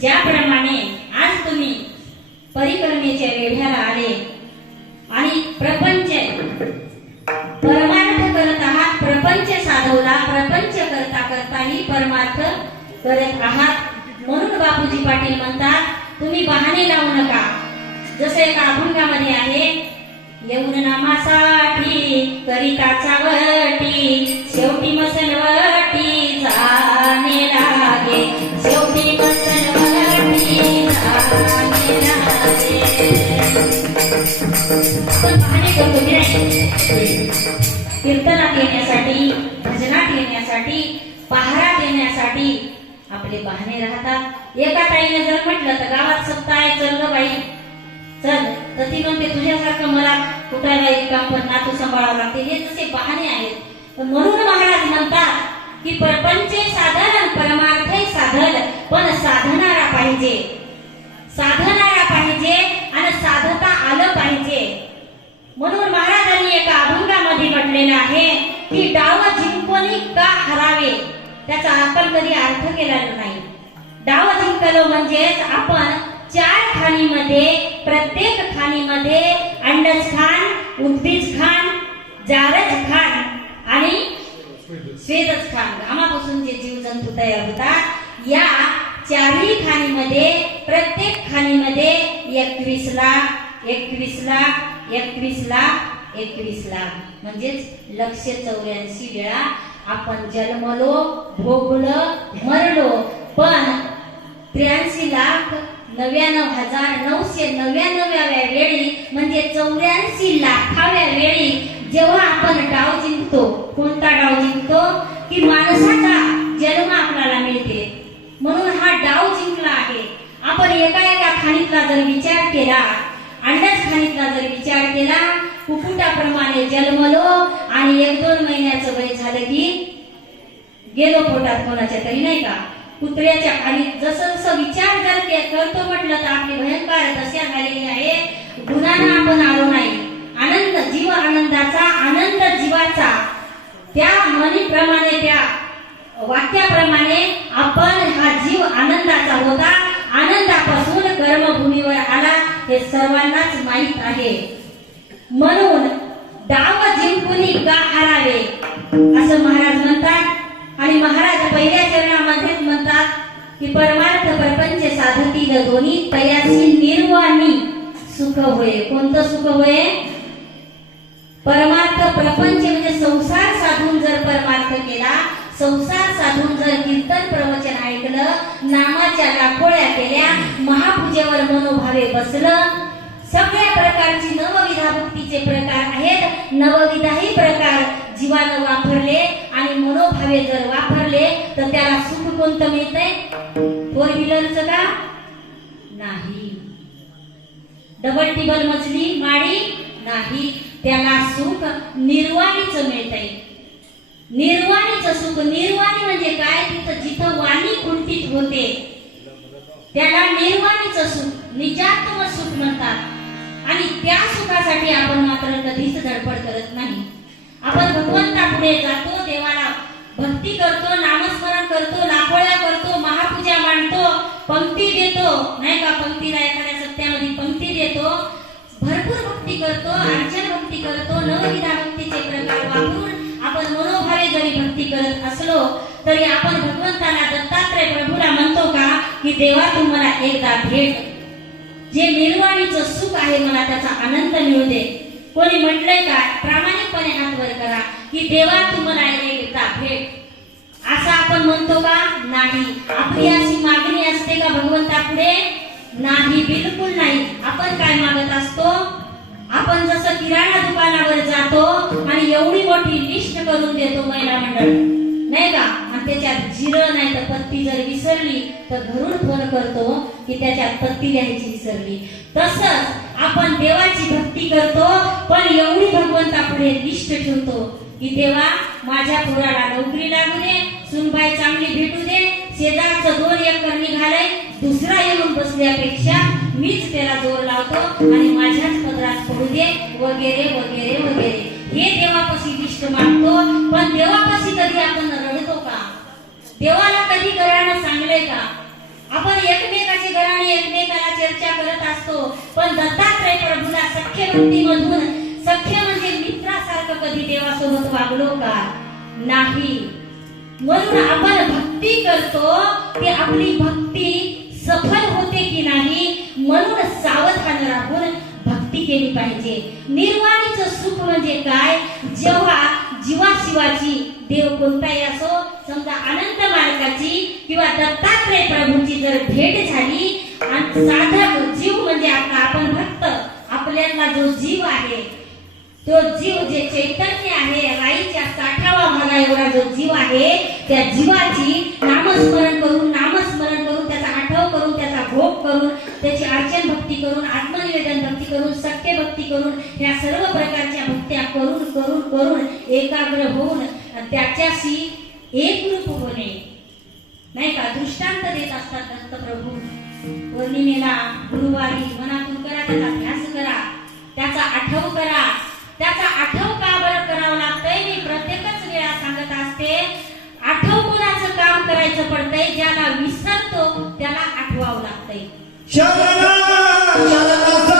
ज्याप्रमाणे आज तुम्ही परिक्रमेच्या वेढ्याला आले आणि प्रपंच परमार्थ करत आहात प्रपंच साधवला प्रपंच करता करताही परमार्थ करत आहात. म्हणून बापूजी पाटील म्हणतात तुम्ही बहाणे लावू नका. जसे एका अभंगामध्ये आहे येऊन नामासाठी करिता चावटी शेवटी मसलवटी जाणे लागे. कीर्तनात येण्यासाठी भजनात येण्यासाठी पहारात येण्यासाठी आपले बहाणे राहतात. एका ताईने जर म्हटलं तर गावात सत्ता आहे चल बाई. चल तर ती म्हणते तुझ्यासारखं मला कुठायला एक काम पण नातू सांभाळावं लागते. हे जसे बहाणे आहेत पण म्हणून महाराज म्हणतात की प्रपंच साधन परमार्थ साधन पण साधणारा पाहिजे. साधन पाहिजे आणि साधता आलं पाहिजे म्हणून महाराजांनी एका अभंगामध्ये म्हटलेलं आहे की डाव जिंकून का हरावे. त्याचा आपण कधी अर्थ केलेला नाही. डाव जिंकलो म्हणजेच आपण चार खाणीमध्ये प्रत्येक खाणीमध्ये अंडज खान उद्भिज खान जारज खान आणि स्वेदज खान. घामापासून जे जीवजंतू तयार होतात या चारही खाणीमध्ये प्रत्येक खाणीमध्ये एकवीस लाख एकवीस लाख एकवीस लाख एकवीस लाख म्हणजेच लक्ष चौऱ्याऐंशी वेळा आपण जन्मलो भोगलो मरलो. पण त्र्याऐंशी लाख नव्याण्णव हजार नऊशे नव्याण्णव्या वेळी म्हणजे चौऱ्याऐंशी लाखाव्या वेळी जेव्हा आपण डाव जिंकतो. कोणता डाव जिंकतो? की माणसाचा जन्म आपल्याला मिळते. म्हणून हा डाव जिंकला आहे. आपण एका एका खाणीतला जर विचार केला अंडाच खाणीतला जर विचार केला कुकुटाप्रमाणे जन्मलो आणि एक दोन महिन्याचं वय झालं की गेलो पोटात कोणाच्या तरी नाही का? कुत्र्याच्या खाली जसं जसं विचार करते करतो म्हटलं तर आपली भयंकर दशा झालेली आहे. गुणांना आपण आलो नाही. आनंद जीव आनंदाचा आनंद जीवाचा. त्या मनीप्रमाणे त्या वाक्याप्रमाणे आपण हा जीव आनंदाचा होता. आनंदापासून कर्मभूमीवर आला हे सर्वांनाच माहीत आहे. म्हणून डाव जिंकुनी का हारावे. असं महाराज म्हणतात. आणि महाराज पहिल्या चरणामध्ये म्हणतात की परमार्थ प्रपंच साधतील दोन्ही तयासी निर्वाणी सुख होय. कोणतं सुख होय? परमार्थ प्रपंच म्हणजे संसार साधून जर परमार्थ केला संसार साधून जर कीर्तन प्रवचन ऐकलं नामाच्या राखोळ्या केल्या महापूजेवर मनोभावे बसलं सगळ्या प्रकारची नवविधा भक्तीचे प्रकार आहेत नवविधाही प्रकार जीवानं वापरले आणि मनोभावे जर वापरले तर त्याला सुख कोणतं मिळतंय? फोर व्हीलरचं का? नाही. डबल टिबल मजली माडी? नाही. त्याला सुख निर्वाणीच मिळतंय. निर्वाणीचं सुख निर्वाणी म्हणजे काय? तिथं जिथं वाणी कुंठित होते त्याला निर्वाणीचं सुख निजात्म सुख म्हणतात. आणि त्या सुखासाठी आपण मात्र कधीच धडपड करत नाही. आपण भगवंतापुढे जातो देवाला भक्ती करतो नामस्मरण करतो लाखोळ्या करतो महापूजा मांडतो पंक्ती देतो. नाही का? पंक्तीला एखाद्या सत्यामध्ये पंक्ती देतो. भरपूर भक्ती करतो अर्चन भक्ती करतो नवविधा भक्तीचे प्रकार वापरून आपण मनोभावे जरी भक्ती करत असलो तरी आपण भगवंताला दत्तात्रय प्रभूला म्हणतो का की देवा तू मला एकदा भेट जे निर्वाणीचं सुख आहे मला त्याचा आनंद मिळू दे. कोणी म्हटलंय का प्रामाणिकपणे हात वर करा की देवा तुम्हाला मला एकदा भेट. असं आपण म्हणतो का? नाही. आपली अशी मागणी असते का भगवंतापुढे नाही बिलकुल नाही. आपण काय मागत असतो? आपण जसं किराणा दुकानावर जातो आणि एवढी मोठी लिस्ट करून देतो महिला मंडळ. नाही का? आणि त्याच्यात जिरं नाही तर पत्ती जर विसरली तर घरून फोन करतो की त्याच्यात पत्ती लिहायची विसरली. तसंच आपण देवाची भक्ती करतो पण एवढी भगवंतापुढे निष्ठ ठेवतो की देवा माझ्या पोराला नोकरी लागू दे सुनबाई चांगली भेटू दे शेजारचं दोन एकर निघालंय दुसरा येऊन बसल्यापेक्षा मीच त्याला जोर लावतो आणि माझ्याच पदरात पडू दे वगैरे वगैरे वगैरे. हे देवापाशी दिष्ट मागतो पण देवापाशी कधी आपण देवाला कधी करायला सांगलंय का? आपण एकमेकाची घराने एकमेकाला चर्चा करत असतो पण दत्तात्रय प्रभूला सख्य भक्तीमधून सख्य म्हणजे मित्रासारखं कधी देवासोबत वागलो का? नाही. म्हणून आपण भक्ती करतो की आपली भक्ती सफल होते की नाही म्हणून सावधान राहून भक्ती केली पाहिजे. निर्वाणीचं सुख म्हणजे काय? जेव्हा जीवाशिवाची देव कोणताही असो समजा अनंत मालकाची किंवा दत्तात्रय प्रभूंची जर भेट झाली आणि साधक जीव म्हणजे आपला आपण भक्त आपल्याला जो जीव आहे तो जीव जे चैतन्य आहे राईच्या साठावा भागा एवढा जो जीव आहे त्या जीवाची नामस्मरण करून नामस्मरण करून त्याचा आठव करून त्याचा भोग करून त्याची अर्चन भक्ती करून आत्मनिवेदन भक्ती करून सत्य भक्ती करून ह्या सर्व प्रकारच्या भक्त्या करून करून करून एकाग्र होऊन त्याच्याशी एकरूप होणे. नाही का? दृष्टांत देत असतात दत्त प्रभू पौर्णिमेला गुरुवारी मनातून करा त्याचा ध्यास करा. त्याचा आठव करा. त्याचा आठव का बरं करावं लागतंय? मी प्रत्येकच वेळा सांगत असते आठव कुणाचं काम करायचं पडतंय? ज्याला विसरतो त्याला आठवावं लागतंय. शरण